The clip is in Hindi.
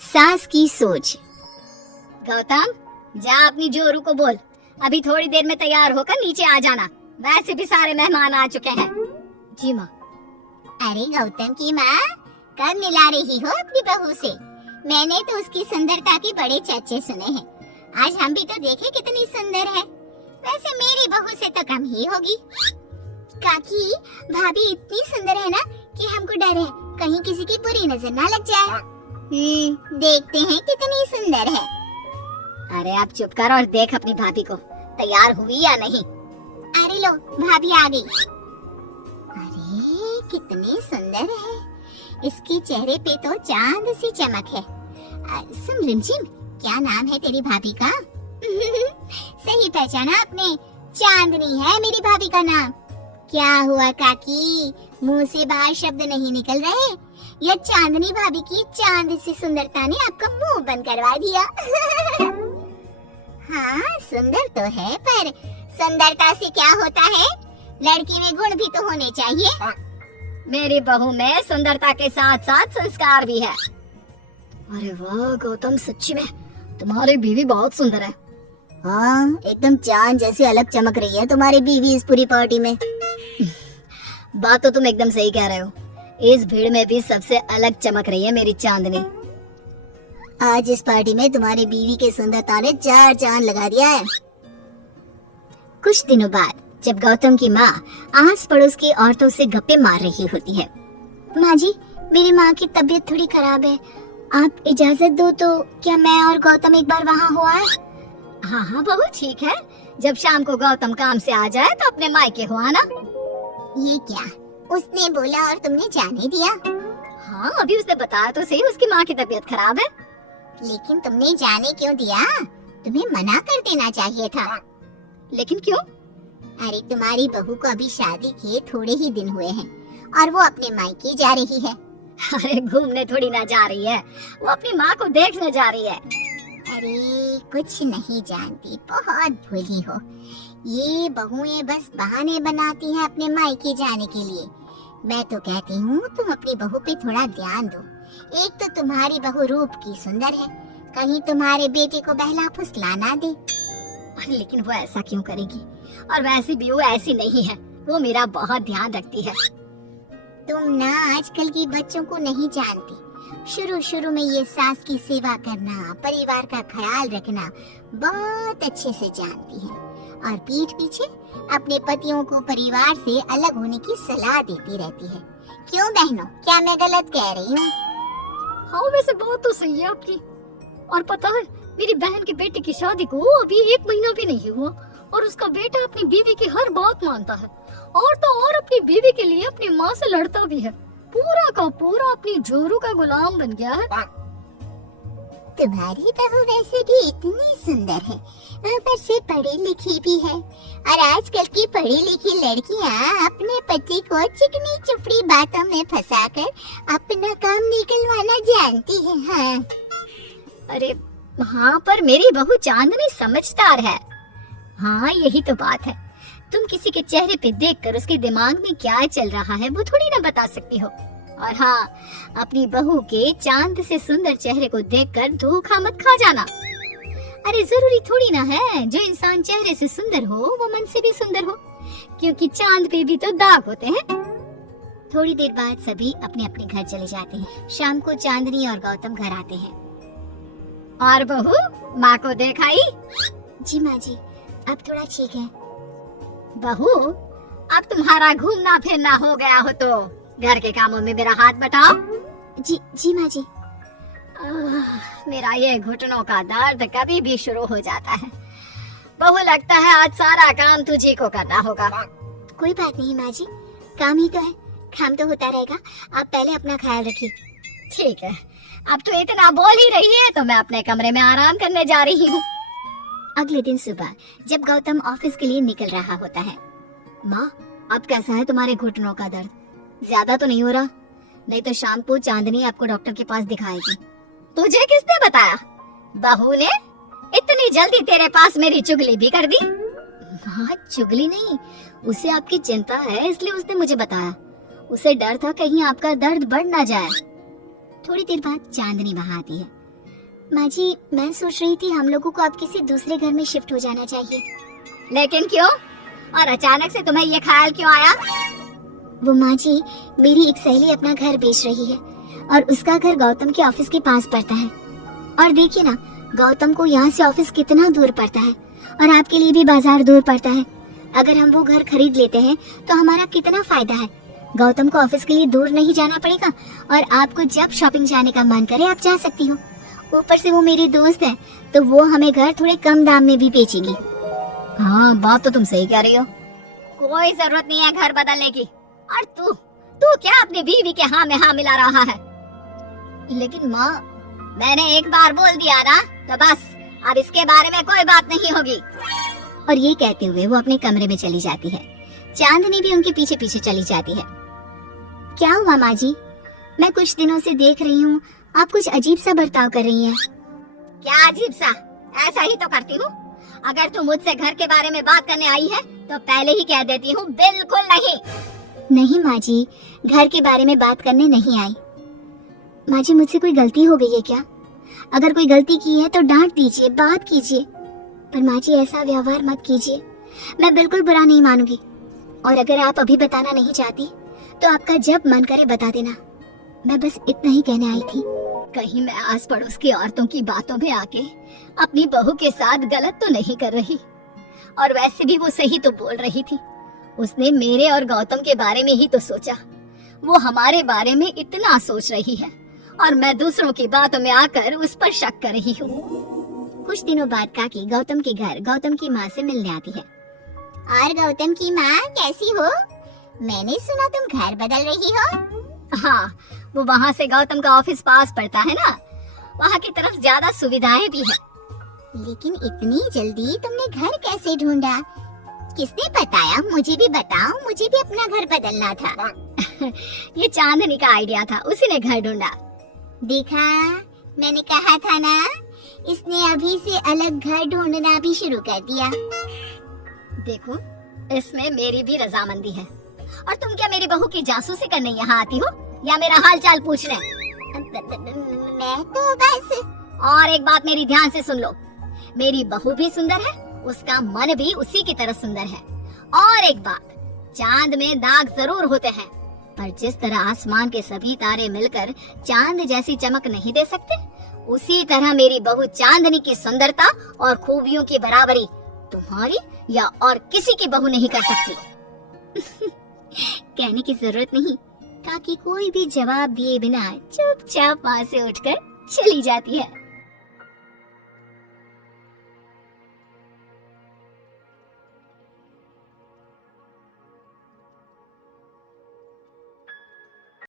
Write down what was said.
सास की सोच। गौतम, जा अपनी जोरू को बोल, अभी थोड़ी देर में तैयार होकर नीचे आ जाना। वैसे भी सारे मेहमान आ चुके हैं। जी माँ। अरे गौतम की माँ, कब मिला रही हो अपनी बहू से? मैंने तो उसकी सुंदरता के बड़े चर्चे सुने हैं। आज हम भी तो देखे कितनी सुंदर है। वैसे मेरी बहू से तो कम ही होगी। काकी, भाभी इतनी सुंदर है ना कि हमको डर है कहीं किसी की बुरी नजर ना लग जाए। देखते हैं कितनी सुंदर है। अरे आप चुप कर और देख अपनी भाभी को, तैयार हुई या नहीं। अरे लो, भाभी आ गई। अरे कितनी सुंदर है, इसके चेहरे पे तो चांद सी चमक है। सुन रिमझिम, क्या नाम है तेरी भाभी का? सही पहचाना आपने, चांदनी है मेरी भाभी का नाम। क्या हुआ काकी, मुंह से बाहर शब्द नहीं निकल रहे? यह चांदनी भाभी की चांद सी सुंदरता ने आपका मुंह बंद करवा दिया। हाँ सुंदर तो है, पर सुंदरता से क्या होता है? लड़की में गुण भी तो होने चाहिए। मेरी बहू में सुंदरता के साथ साथ संस्कार भी है। अरे वाह गौतम, सच्ची में तुम्हारी बीवी बहुत सुंदर है। हाँ, एकदम चांद जैसी अलग चमक रही है तुम्हारी बीवी इस पूरी पार्टी में। बात तो तुम एकदम सही कह रहे हो। इस भीड़ में भी सबसे अलग चमक रही है मेरी चांदनी। आज इस पार्टी में तुम्हारी बीवी की सुंदरता ने 4 चांद लगा दिया है। कुछ दिनों बाद जब गौतम की माँ आस पड़ोस की औरतों से गप्पे मार रही होती है। माँ जी, मेरी माँ की तबीयत थोड़ी खराब है, आप इजाजत दो तो क्या मैं और गौतम एक बार वहाँ हो आए? हाँ हाँ बहू, ठीक है। जब शाम को गौतम काम से आ जाए तो अपने मायके हो आना। ये क्या, उसने बोला और तुमने जाने दिया? हाँ, अभी उसने बताया तो सही, उसकी माँ की तबीयत खराब है। लेकिन तुमने जाने क्यों दिया? तुम्हें मना कर देना चाहिए था। लेकिन क्यों? अरे तुम्हारी बहू को अभी शादी किए थोड़े ही दिन हुए हैं और वो अपने मायके जा रही है। अरे घूमने थोड़ी ना जा रही है, वो अपनी माँ को देखने जा रही है। अरे कुछ नहीं जानती, बहुत भोली हो। ये बहुएं बस बहाने बनाती हैं अपने मायके जाने के लिए। मैं तो कहती हूँ तुम अपनी बहू पे थोड़ा ध्यान दो। एक तो तुम्हारी बहू रूप की सुंदर है, कहीं तुम्हारे बेटे को बहला फुसला ना दे। लेकिन वो ऐसा क्यों करेगी? और वैसे भी वो ऐसी नहीं है, वो मेरा बहुत ध्यान रखती है। तुम ना आजकल की बच्चों को नहीं जानती। शुरू शुरू में ये सास की सेवा करना, परिवार का ख्याल रखना बहुत अच्छे से जानती है, और पीठ पीछे अपने पतियों को परिवार से अलग होने की सलाह देती रहती है। क्यों बहनों, क्या मैं गलत कह रही हूँ? हाँ वैसे बात तो सही है आपकी। और पता है, मेरी बहन के बेटे की शादी को अभी 1 महीना भी नहीं हुआ और उसका बेटा अपनी बीवी की हर बात मानता है, और तो और अपनी बीवी के लिए अपनी माँ से लड़ता भी है। पूरा का पूरा अपनी जोरू का गुलाम बन गया है। तुम्हारी बहू वैसे भी इतनी सुंदर है, ऊपर से पढ़ी लिखी भी है, और आजकल की पढ़ी लिखी लड़कियां अपने पति को चिकनी चुपड़ी बातों में फंसाकर अपना काम निकलवाना जानती है। हाँ। अरे हाँ, पर मेरी बहू चांदनी समझदार है। हाँ यही तो बात है, तुम किसी के चेहरे पे देखकर उसके दिमाग में क्या चल रहा है वो थोड़ी ना बता सकती हो। और हाँ, अपनी बहू के चांद से सुंदर चेहरे को देखकर धोखा मत खा जाना। अरे जरूरी थोड़ी ना है जो इंसान चेहरे से सुंदर हो वो मन से भी सुंदर हो, क्योंकि चांद पे भी तो दाग होते हैं। थोड़ी देर बाद सभी अपने अपने घर चले जाते हैं। शाम को चांदनी और गौतम घर आते हैं। और बहू, माँ को देखाई? जी माँ जी, अब थोड़ा ठीक है। बहू, अब तुम्हारा घूमना फिरना हो गया हो तो घर के कामों में मेरा हाथ बटाओ। जी माँ जी। मेरा ये घुटनों का दर्द कभी भी शुरू हो जाता है। बहू, लगता है आज सारा काम तुझे को करना होगा। कोई बात नहीं माँ जी, काम ही तो है, काम तो होता रहेगा। आप पहले अपना ख्याल रखिए। ठीक है, अब तो इतना बोल ही रही है तो मैं अपने कमरे में आराम करने जा रही हूँ। अगले दिन सुबह जब गौतम ऑफिस के लिए निकल रहा होता है। माँ, अब कैसा है तुम्हारे घुटनों का दर्द? ज्यादा तो नहीं हो रहा? नहीं तो शाम को चांदनी आपको डॉक्टर के पास दिखाएगी। तुझे किसने बताया? बहू ने इतनी जल्दी तेरे पास मेरी चुगली भी कर दी? माँ, चुगली नहीं, उसे आपकी चिंता है इसलिए उसने मुझे बताया। उसे डर था कहीं आपका दर्द बढ़ ना जाए। थोड़ी देर बाद चांदनी वहाँ आती है। माँ जी, मैं सोच रही थी हम लोगों को अब किसी दूसरे घर में शिफ्ट हो जाना चाहिए। लेकिन क्यों? और अचानक से तुम्हें ये ख्याल क्यों आया? वो माँ जी, मेरी एक सहेली अपना घर बेच रही है और उसका घर गौतम के ऑफिस के पास पड़ता है। और देखिए ना, गौतम को यहाँ से ऑफिस कितना दूर पड़ता है और आपके लिए भी बाजार दूर पड़ता है। अगर हम वो घर खरीद लेते हैं तो हमारा कितना फायदा है। गौतम को ऑफिस के लिए दूर नहीं जाना पड़ेगा और आपको जब शॉपिंग जाने का मन करे आप जा सकती हो। ऊपर से वो मेरी दोस्त है तो वो हमें घर थोड़े कम दाम में भी बेचेगी। हाँ, बात तो तुम सही कह रही हो। कोई जरूरत नहीं है घर बदलने की। और तू क्या अपनी बीवी के हाँ में हाँ मिला रहा है? लेकिन माँ, मैंने एक बार बोल दिया ना, तो बस अब इसके बारे में कोई बात नहीं होगी। और ये कहते हुए वो अपने कमरे में चली जाती है। चांदनी भी उनके पीछे पीछे चली जाती है। क्या हुआ माँ जी? मैं कुछ दिनों से देख रही हूँ आप कुछ अजीब सा बर्ताव कर रही हैं। क्या अजीब सा? ऐसा ही तो करती हूँ। अगर तू मुझसे घर के बारे में बात करने आई है तो पहले ही कह देती हूँ, बिल्कुल नहीं। नहीं माँ जी, घर के बारे में बात करने नहीं आई। माँ जी, मुझसे कोई गलती हो गई है क्या? अगर कोई गलती की है तो डांट दीजिए, बात कीजिए। पर माँ जी, ऐसा व्यवहार मत कीजिए। मैं बिल्कुल बुरा नहीं मानूंगी। और अगर आप अभी बताना नहीं चाहती तो आपका जब मन करे बता देना। मैं बस इतना ही कहने आई थी। कहीं मैं आस पड़ोस की औरतों की बातों में आके अपनी बहू के साथ गलत तो नहीं कर रही? और वैसे भी वो सही तो बोल रही थी। उसने मेरे और गौतम के बारे में ही तो सोचा। वो हमारे बारे में इतना सोच रही है और मैं दूसरों की बातों में आकर उस पर शक कर रही हूँ। कुछ दिनों बाद काकी गौतम के घर गौतम की माँ से मिलने आती है। और गौतम की माँ, कैसी हो? मैंने सुना तुम घर बदल रही हो। हाँ, वो वहाँ से गौतम का ऑफिस पास पड़ता है ना, वहाँ की तरफ ज्यादा सुविधाएं भी है। लेकिन इतनी जल्दी तुमने घर कैसे ढूंढा? किसने बताया? मुझे भी बताओ, मुझे भी अपना घर बदलना था। ये चांदनी का आइडिया था, उसी ने घर ढूंढा। देखा, मैंने कहा था ना, इसने अभी से अलग घर ढूंढना भी शुरू कर दिया। देखो, इसमें मेरी भी रजामंदी है। और तुम क्या मेरी बहू की जासूसी करने यहाँ आती हो या मेरा हाल चाल पूछने? मैं तो बस। और एक बात मेरी ध्यान से सुन लो, मेरी बहू भी सुंदर है, उसका मन भी उसी की तरह सुंदर है। और एक बात, चांद में दाग जरूर होते हैं, पर जिस तरह आसमान के सभी तारे मिलकर चांद जैसी चमक नहीं दे सकते, उसी तरह मेरी बहू चांदनी की सुंदरता और खूबियों की बराबरी तुम्हारी या और किसी की बहू नहीं कर सकती। कहने की जरूरत नहीं। काकी कोई भी जवाब दिए बिना चुपचाप वहाँ से उठकर चली जाती है।